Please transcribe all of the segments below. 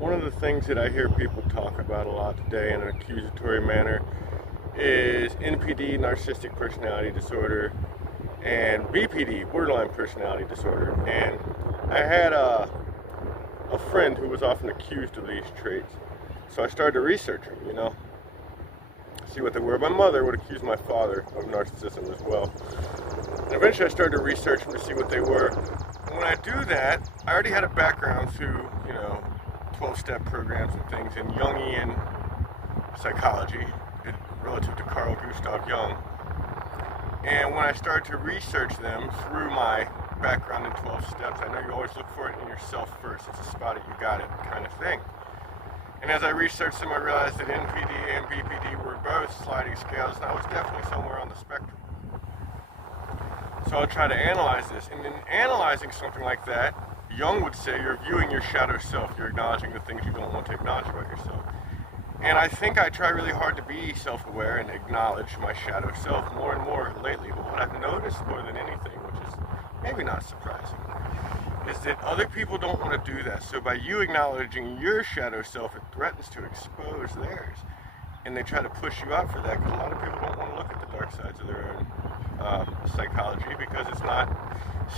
One of the things that I hear people talk about a lot today in an accusatory manner is NPD, narcissistic personality disorder, and BPD, borderline personality disorder. And I had a friend who was often accused of these traits. So I started to research them, see what they were. My mother would accuse my father of narcissism as well. And eventually I started to research them to see what they were. And when I do that, I already had a background through, 12-step programs and things in Jungian psychology relative to Carl Gustav Jung. And when I started to research them through my background in 12 steps, I know you always look for it in yourself first. It's a spot it, you got it kind of thing. And as I researched them, I realized that NPD and BPD were both sliding scales, and I was definitely somewhere on the spectrum. So I'll try to analyze this. And in analyzing something like that, Jung would say you're viewing your shadow self. You're acknowledging the things you don't want to acknowledge about yourself. And I think I try really hard to be self-aware and acknowledge my shadow self more and more lately. But what I've noticed more than anything, which is maybe not surprising, is that other people don't want to do that. So by you acknowledging your shadow self, it threatens to expose theirs. And they try to push you out for that, because a lot of people don't want to look at the dark sides of their own psychology, because it's not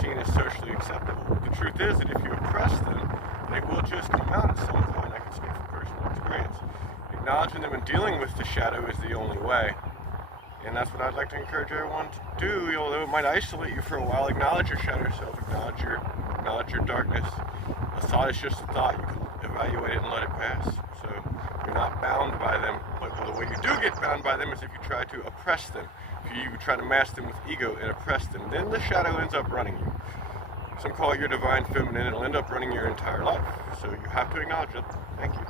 seen as socially acceptable. The truth is that if you oppress them, they will just come out at some point. I can speak from personal experience. Acknowledging them and dealing with the shadow is the only way. And that's what I'd like to encourage everyone to do. Although it might isolate you for a while, acknowledge your shadow self, acknowledge your darkness. A thought is just a thought. You can evaluate it and let it pass. So you're not bound by them. But the way you do get bound by them is if you try to oppress them. If you try to mask them with ego and oppress them, then the shadow ends up running you. Some call it your divine feminine. It'll end up running your entire life. So you have to acknowledge it. Thank you.